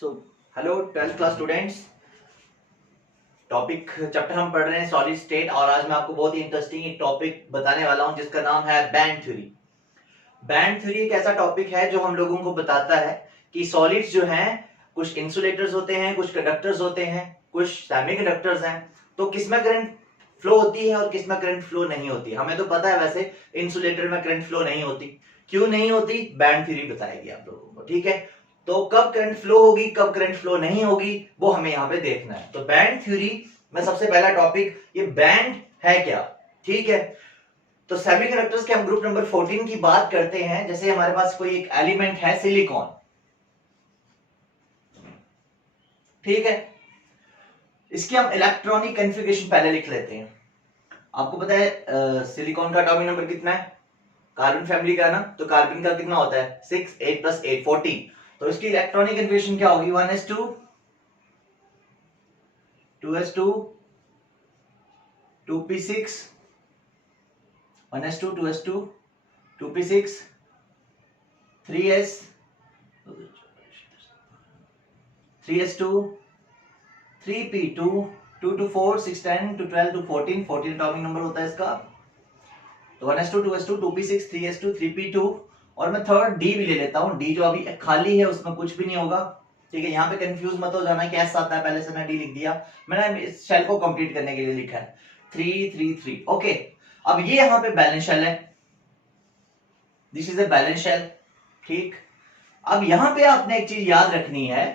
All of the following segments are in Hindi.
So hello 12th class students. Topic chapter हम पढ़ रहे हैं सॉलिड स्टेट, और आज मैं आपको बहुत ही इंटरेस्टिंग एक टॉपिक बताने वाला हूं जिसका नाम है बैंड थ्योरी। बैंड थ्योरी एक ऐसा टॉपिक है जो हम लोगों को बताता है कि सॉलिड्स जो हैं, कुछ इंसुलेटर्स होते हैं, कुछ कंडक्टर्स होते हैं, कुछ सेमीकंडक्टर्स हैं। तो किसमें करंट फ्लो होती है और किसमें करंट फ्लो नहीं होती। हमें तो पता है वैसे इंसुलेटर में करंट फ्लो नहीं होती। क्यों नहीं होती, बैंड थ्योरी बताएगी आप लोगों को। ठीक है, तो कब करंट फ्लो होगी, कब करंट फ्लो नहीं होगी, वो हमें यहाँ पे देखना है। तो बैंड थ्योरी में सबसे पहला टॉपिक, ये बैंड है क्या। ठीक है, तो सेमीकंडक्टर्स के हम ग्रुप नंबर 14 की बात करते हैं। जैसे हमारे पास कोई एक एलिमेंट है सिलिकॉन, ठीक है, इसकी हम इलेक्ट्रॉनिक कॉन्फ़िगरेशन पहले लिख लेते हैं। आपको पता है सिलिकॉन का एटॉमिक नंबर कितना है, कार्बन फैमिली का ना, तो कार्बन का कितना होता है 6, 8 + 8 14। तो इसकी इलेक्ट्रॉनिक कॉन्फ़िगरेशन क्या होगी, 1s2 2s2 2p6 1s2 2s2 2p6 3s 3s2 3p2 2 to 4 6 10 to 12 to 14 14 atomic number होता है इसका। तो 1s2 2s2 2p6 3s2 3p2, और मैं थर्ड डी भी ले लेता हूं। डी जो अभी खाली है उसमें कुछ भी नहीं होगा। ठीक है, यहाँ पे कंफ्यूज मत हो जाना कि ऐसा आता है, पहले से मैं डी लिख दिया। मैंने इस शेल को कंप्लीट करने के लिए लिखा है 3 3 3। ओके, अब ये यहाँ पे बैलेंस शेल है, this is a valence shell. ठीक, अब यहां पे आपने एक चीज याद रखनी है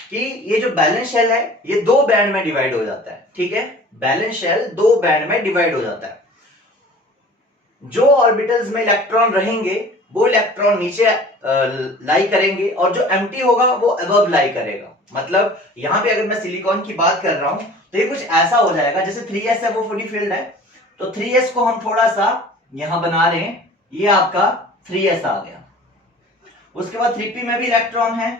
कि ये जो बैलेंस शेल है ये दो बैंड में डिवाइड हो जाता है। ठीक है, बैलेंस शेल दो बैंड में डिवाइड हो जाता है। जो ऑर्बिटल्स में इलेक्ट्रॉन रहेंगे वो इलेक्ट्रॉन नीचे लाई करेंगे, और जो एम्प्टी होगा वो अबव लाई करेगा। मतलब यहां पे अगर मैं सिलिकॉन की बात कर रहा हूं तो ये कुछ ऐसा हो जाएगा, जैसे 3s है वो फुली फिल्ड है, तो 3s को हम थोड़ा सा यहां बना रहे हैं, ये आपका 3s आ गया। उसके बाद 3p में भी इलेक्ट्रॉन है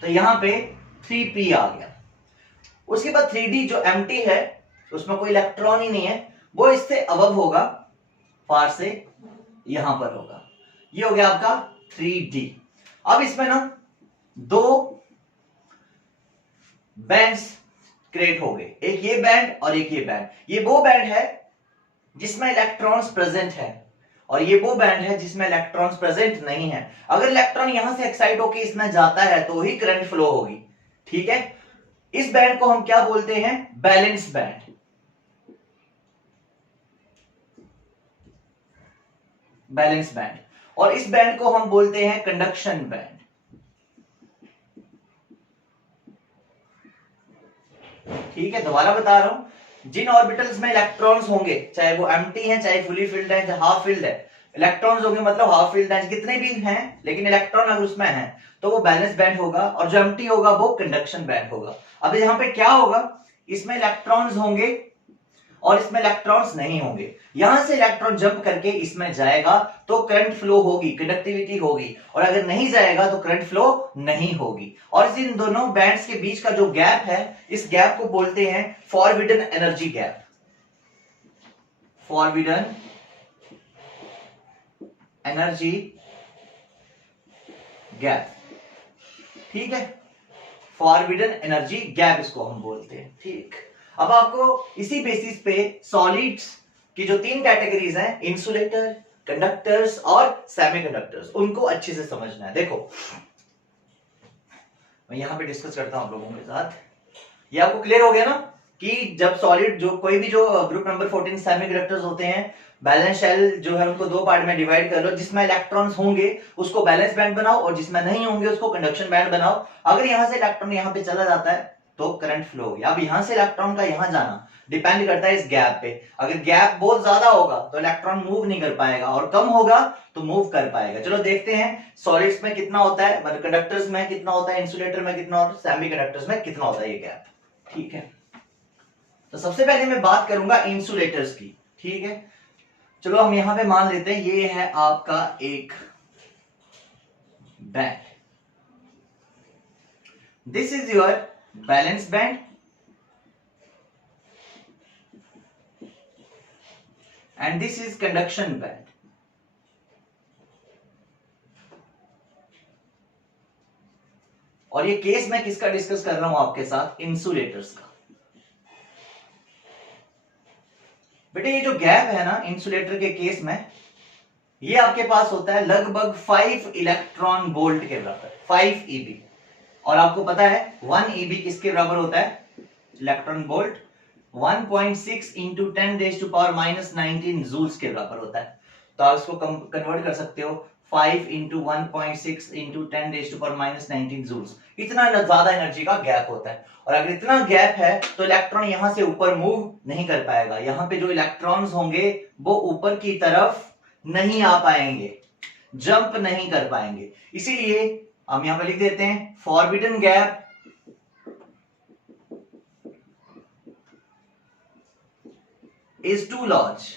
तो यहां पे 3p आ गया। उसके बाद 3d जो एम्प्टी है उसमें कोई इलेक्ट्रॉन ही नहीं है, वो इससे अबव होगा, फार से यहां पर होगा। ये हो गया आपका 3d। अब इसमें ना दो बैंड्स क्रिएट हो गए, एक ये बैंड और एक ये बैंड। ये वो बैंड है जिसमें इलेक्ट्रॉन्स प्रेजेंट है, और ये वो बैंड है जिसमें इलेक्ट्रॉन्स प्रेजेंट नहीं है। अगर इलेक्ट्रॉन यहां से एक्साइट होकर इसमें जाता है तो ही करंट फ्लो होगी। ठीक है, इस बैंड को हम क्या बोलते हैं, बैलेंस बैंड। बैलेंस बैंड, और इस बैंड को हम बोलते हैं कंडक्शन बैंड। ठीक है, दोबारा बता रहा हूं, जिन ऑर्बिटल्स में इलेक्ट्रॉन्स होंगे, चाहे वो एम्प्टी है, चाहे फुली फिल्ड है, चाहे हाफ फिल्ड है, इलेक्ट्रॉन्स होंगे मतलब हाफ फिल्ड है, कितने भी हैं लेकिन इलेक्ट्रॉन अगर उसमें है तो वो बैलेंस बैंड होगा, और जो एम्प्टी होगा वो कंडक्शन बैंड होगा। अब यहां पे क्या होगा, इसमें इलेक्ट्रॉन्स होंगे और इसमें इलेक्ट्रॉन्स नहीं होंगे। यहां से इलेक्ट्रॉन जंप करके इसमें जाएगा तो करंट फ्लो होगी, कंडक्टिविटी होगी, और अगर नहीं जाएगा तो करंट फ्लो नहीं होगी। और इन दोनों बैंड्स के बीच का जो गैप है, इस गैप को बोलते हैं forbidden energy gap. Forbidden energy gap, ठीक है, फॉरबिडन एनर्जी गैप इसको हम बोलते हैं। ठीक, अब आपको इसी बेसिस पे सॉलिड्स की जो तीन कैटेगरीज हैं, इंसुलेटर, कंडक्टर्स और सेमीकंडक्टर्स, उनको अच्छे से समझना है। देखो मैं यहां पे डिस्कस करता हूं आप लोगों के साथ। ये आपको क्लियर हो गया ना कि जब सॉलिड, जो कोई भी जो ग्रुप नंबर 14 सेमीकंडक्टर्स होते हैं, बैलेंस शेल जो है उनको दो पार्ट में डिवाइड कर लो। जिसमें इलेक्ट्रॉन्स होंगे उसको बैलेंस बैंड बनाओ, और जिसमें नहीं होंगे उसको कंडक्शन बैंड बनाओ। अगर यहां से इलेक्ट्रॉन यहां पे चला जाता है तो करंट फ्लो हो गया। अब यहां से इलेक्ट्रॉन का यहां जाना डिपेंड करता है इस गैप पे। अगर गैप बहुत ज्यादा होगा तो इलेक्ट्रॉन मूव नहीं कर पाएगा, और कम होगा तो मूव कर पाएगा। चलो देखते हैं सॉलिड्स में कितना होता है, मतलब कंडक्टर्स में कितना होता है, इंसुलेटर में कितना होता है, सेमीकंडक्टर्स में कितना होता है ये गैप। ठीक है, तो सबसे पहले मैं बात करूंगा इंसुलेटर्स की। ठीक है, चलो हम यहां पे मान लेते हैं ये है आपका एक band, this is your balance band, and this is conduction band. और ये केस मैं किसका डिस्कस कर रहा हूं आपके साथ, इंसुलेटर्स का। बेटे ये जो गैप है ना इंसुलेटर के केस में, ये आपके पास होता है लगभग 5 इलेक्ट्रॉन वोल्ट के बराबर, 5 ईबी। और आपको पता है 1 ईबी किसके बराबर होता है, इलेक्ट्रॉन वोल्ट 1.6 इंटू 10⁻⁻19 जूल्स के बराबर होता है। तो आप इसको कन्वर्ट कर सकते हो 5 इंटू 1.6 इंटू 10⁻⁻19 जूल्स। इतना ज्यादा एनर्जी का गैप होता है। और अगर इतना गैप है तो इलेक्ट्रॉन यहां से ऊपर मूव नहीं कर पाएगा। यहां पे जो इलेक्ट्रॉन्स होंगे वो ऊपर की तरफ नहीं आ पाएंगे, जंप नहीं कर पाएंगे। इसीलिए हम यहां पर लिख देते हैं forbidden gap is too large.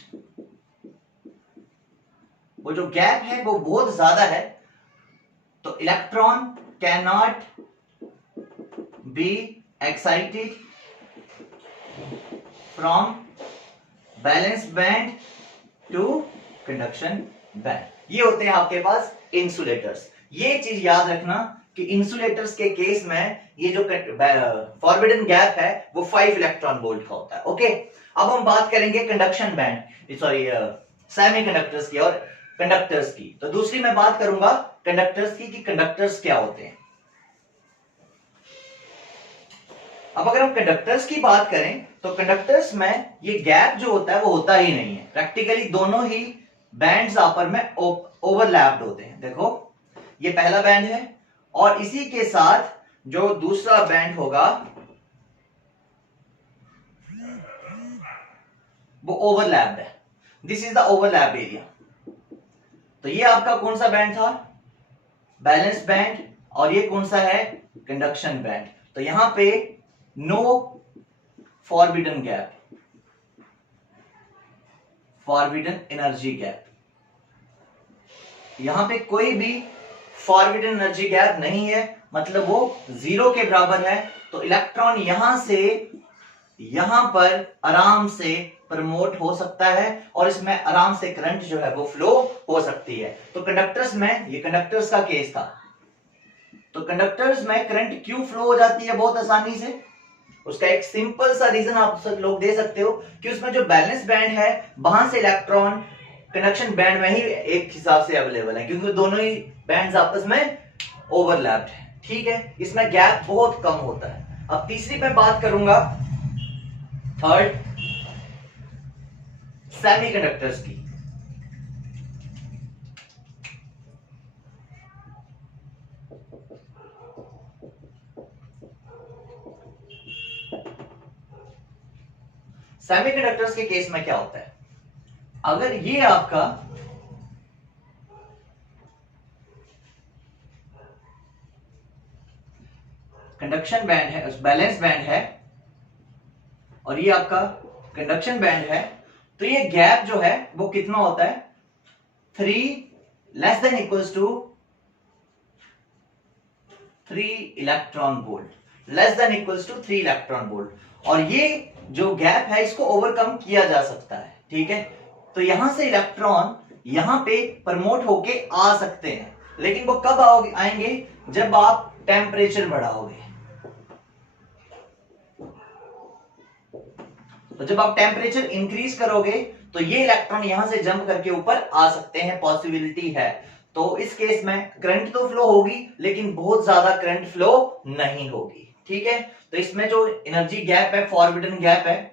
वो जो गैप है वो बहुत ज्यादा है, तो electron can not be excited from valence band to conduction band. ये होते हैं आपके पास इंसुलेटर्स। ये चीज याद रखना कि इंसुलेटर्स के केस में ये जो फॉरबिडन गैप है वो 5 इलेक्ट्रॉन वोल्ट का होता है। ओके, अब हम बात करेंगे कंडक्शन बैंड, सॉरी सेमीकंडक्टर्स की और कंडक्टर्स की। तो दूसरी मैं बात करूंगा कंडक्टर्स की कि कंडक्टर्स क्या होते हैं। अब अगर हम कंडक्टर्स की बात करें तो कंडक्टर्स में ये गैप जो होता है वो होता ही नहीं है। प्रैक्टिकली दोनों ही बैंड्स आपस में ओवरलैप्ड होते हैं। देखो ये पहला बैंड है और इसी के साथ जो दूसरा बैंड होगा वो ओवरलैप्ड है। This is the overlap area. तो ये आपका कौन सा बैंड था, बैलेंस बैंड, और ये कौन सा है, कंडक्शन बैंड। तो यहां पे no forbidden gap, forbidden energy gap, यहां पे कोई भी फॉरबिडन एनर्जी गैप नहीं है, मतलब वो 0 के बराबर है। तो इलेक्ट्रॉन यहां से यहां पर आराम से प्रमोट हो सकता है और इसमें आराम से करंट जो है वो फ्लो हो सकती है। तो कंडक्टर्स में, ये कंडक्टर्स का केस था, तो कंडक्टर्स में करंट क्यों फ्लो हो जाती है बहुत आसानी से, उसका एक सिंपल सा रीजन आप सब लोग दे सकते हो कि उसमें जो बैलेंस बैंड है वहां से इलेक्ट्रॉन कंडक्शन बैंड में ही एक हिसाब से अवेलेबल है, क्योंकि दोनों ही बैंड्स आपस में ओवरलैप्ड है। ठीक है, इसमें गैप बहुत कम होता है। अब तीसरी मैं बात करूंगा थर्ड, सेमीकंडक्टर्स की। सेमीकंडक्टर्स के केस में क्या होता है, अगर ये आपका कंडक्शन बैंड है, बैलेंस बैंड है, और ये आपका कंडक्शन बैंड है, तो ये गैप जो है वो कितना होता है, 3 less than equals to 3 electron volt, less than equals to 3 electron volt. और ये जो गैप है इसको ओवरकम किया जा सकता है। ठीक है, तो यहां से इलेक्ट्रॉन यहां पे प्रमोट होके आ सकते हैं, लेकिन वो कब आएंगे, जब आप टेम्परेचर बढ़ाओगे। तो जब आप टेम्परेचर इंक्रीज करोगे तो ये इलेक्ट्रॉन यहां से जंप करके ऊपर आ सकते हैं, पॉसिबिलिटी है। तो इस केस में करंट तो फ्लो होगी लेकिन बहुत ज्यादा करंट फ्लो नहीं होगी। ठीक है, तो इसमें जो एनर्जी गैप है, फॉरबिडन गैप है,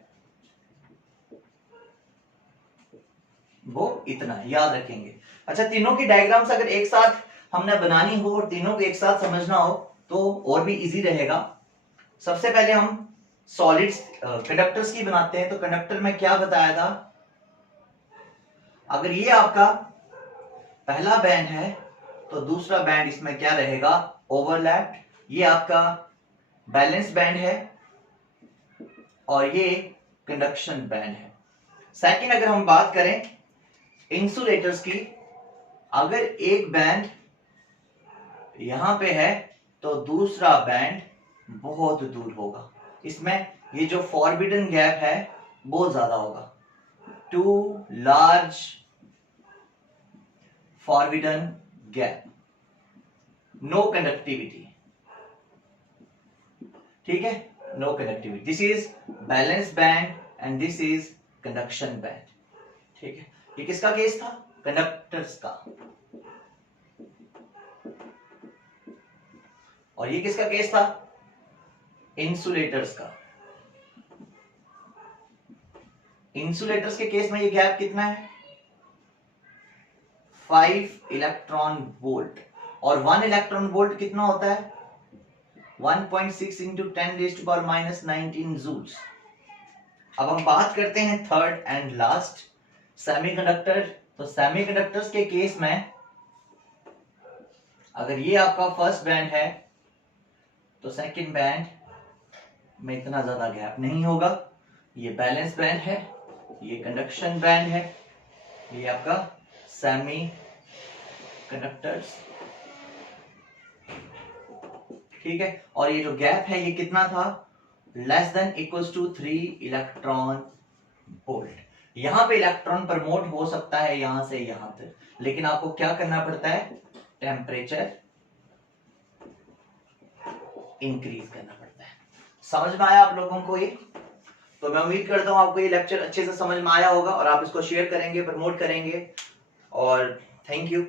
वो इतना याद रखेंगे। अच्छा, तीनों की डायग्राम्स अगर एक साथ हमने बनानी हो और तीनों को एक साथ समझना हो तो और भी इजी रहेगा। सबसे पहले हम सॉलिड्स कंडक्टर्स की बनाते हैं। तो कंडक्टर में क्या बताया था, अगर ये आपका पहला बैंड है तो दूसरा बैंड इसमें क्या रहेगा, ओवरलैप्ड। ये आपका बैलेंस बैंड है और ये कंडक्शन बैंड है। सेकंड, अगर हम बात करें इंसुलेटर्स की, अगर एक बैंड यहां पे है तो दूसरा बैंड बहुत दूर होगा, इसमें ये जो फॉरबिडन गैप है बहुत ज्यादा होगा, too large forbidden gap, no conductivity. ठीक है, no conductivity. This is valence band and this is conduction band. ठीक है, ये किसका केस था? कंडक्टर्स का। और ये किसका केस था? इंसुलेटर्स का। इंसुलेटर्स के केस में ये गैप कितना है? 5 इलेक्ट्रॉन वोल्ट। और 1 इलेक्ट्रॉन वोल्ट कितना होता है? 1.6 इंटू 10⁻⁻19 जूल्स। अब हम बात करते हैं थर्ड एंड लास्ट, सेमीकंडक्टर। तो सेमीकंडक्टर्स के केस में अगर ये आपका फर्स्ट बैंड है तो सेकंड बैंड में इतना ज्यादा गैप नहीं होगा। ये बैलेंस बैंड है, ये कंडक्शन बैंड है, ये आपका सेमी कंडक्टर्स। ठीक है, और ये जो गैप है ये कितना था? Less than equals to 3 electron volt. यहां पे इलेक्ट्रॉन प्रमोट हो सकता है यहां से यहां तक, लेकिन आपको क्या करना पड़ता है? टेम्परेचर इंक्रीज करना पड़ता है। समझ में आया आप लोगों को ये? तो मैं उम्मीद करता हूं आपको ये लेक्चर अच्छे से समझ में आया होगा और आप इसको शेयर करेंगे, प्रमोट करेंगे। और थैंक यू।